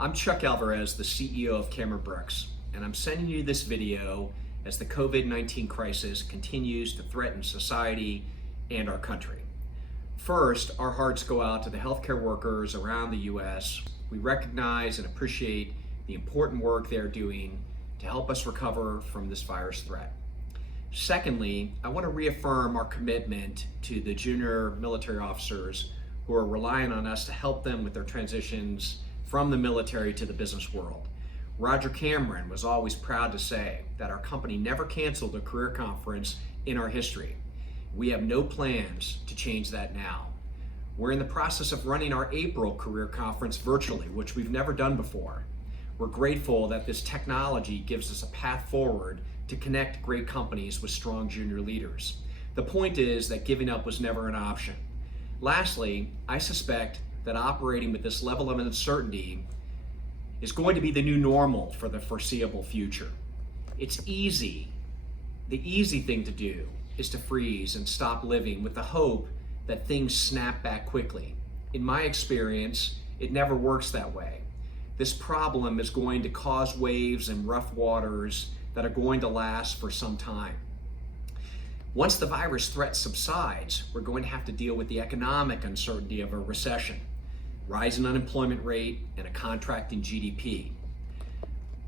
I'm Chuck Alvarez, the CEO of Cameron Brooks, and I'm sending you this video as the COVID-19 crisis continues to threaten society and our country. First, our hearts go out to the healthcare workers around the U.S. We recognize and appreciate the important work they're doing to help us recover from this virus threat. Secondly, I want to reaffirm our commitment to the junior military officers who are relying on us to help them with their transitions from the military to the business world. Roger Cameron was always proud to say that our company never canceled a career conference in our history. We have no plans to change that now. We're in the process of running our April career conference virtually, which we've never done before. We're grateful that this technology gives us a path forward to connect great companies with strong junior leaders. The point is that giving up was never an option. Lastly, I suspect that operating with this level of uncertainty is going to be the new normal for the foreseeable future. It's easy. The easy thing to do is to freeze and stop living with the hope that things snap back quickly. In my experience, it never works that way. This problem is going to cause waves and rough waters that are going to last for some time. Once the virus threat subsides, we're going to have to deal with the economic uncertainty of a recession, rising unemployment rate, and a contracting GDP.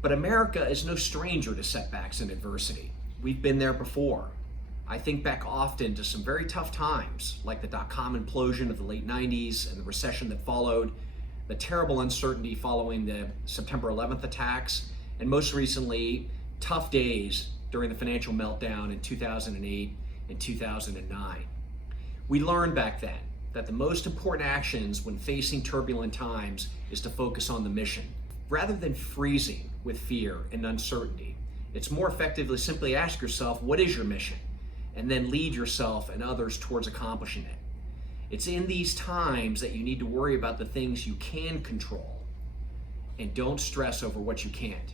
But America is no stranger to setbacks and adversity. We've been there before. I think back often to some very tough times, like the dot-com implosion of the late 90s and the recession that followed, the terrible uncertainty following the September 11th attacks, and most recently, tough days during the financial meltdown in 2008 and 2009. We learned back then that the most important actions when facing turbulent times is to focus on the mission. Rather than freezing with fear and uncertainty, it's more effective to simply ask yourself, what is your mission? And then lead yourself and others towards accomplishing it. It's in these times that you need to worry about the things you can control and don't stress over what you can't.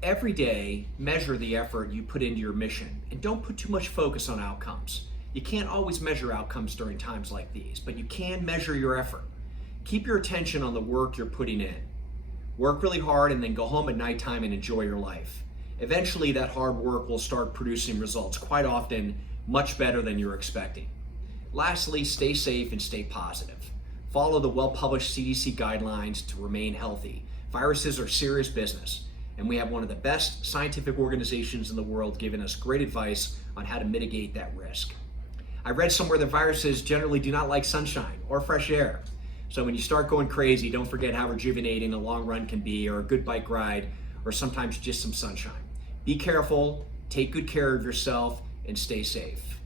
Every day, measure the effort you put into your mission and don't put too much focus on outcomes. You can't always measure outcomes during times like these, but you can measure your effort. Keep your attention on the work you're putting in. Work really hard and then go home at nighttime and enjoy your life. Eventually, that hard work will start producing results, quite often much better than you're expecting. Lastly, stay safe and stay positive. Follow the well-published CDC guidelines to remain healthy. Viruses are serious business, and we have one of the best scientific organizations in the world giving us great advice on how to mitigate that risk. I read somewhere that viruses generally do not like sunshine or fresh air. So when you start going crazy, don't forget how rejuvenating a long run can be, or a good bike ride, or sometimes just some sunshine. Be careful, take good care of yourself, and stay safe.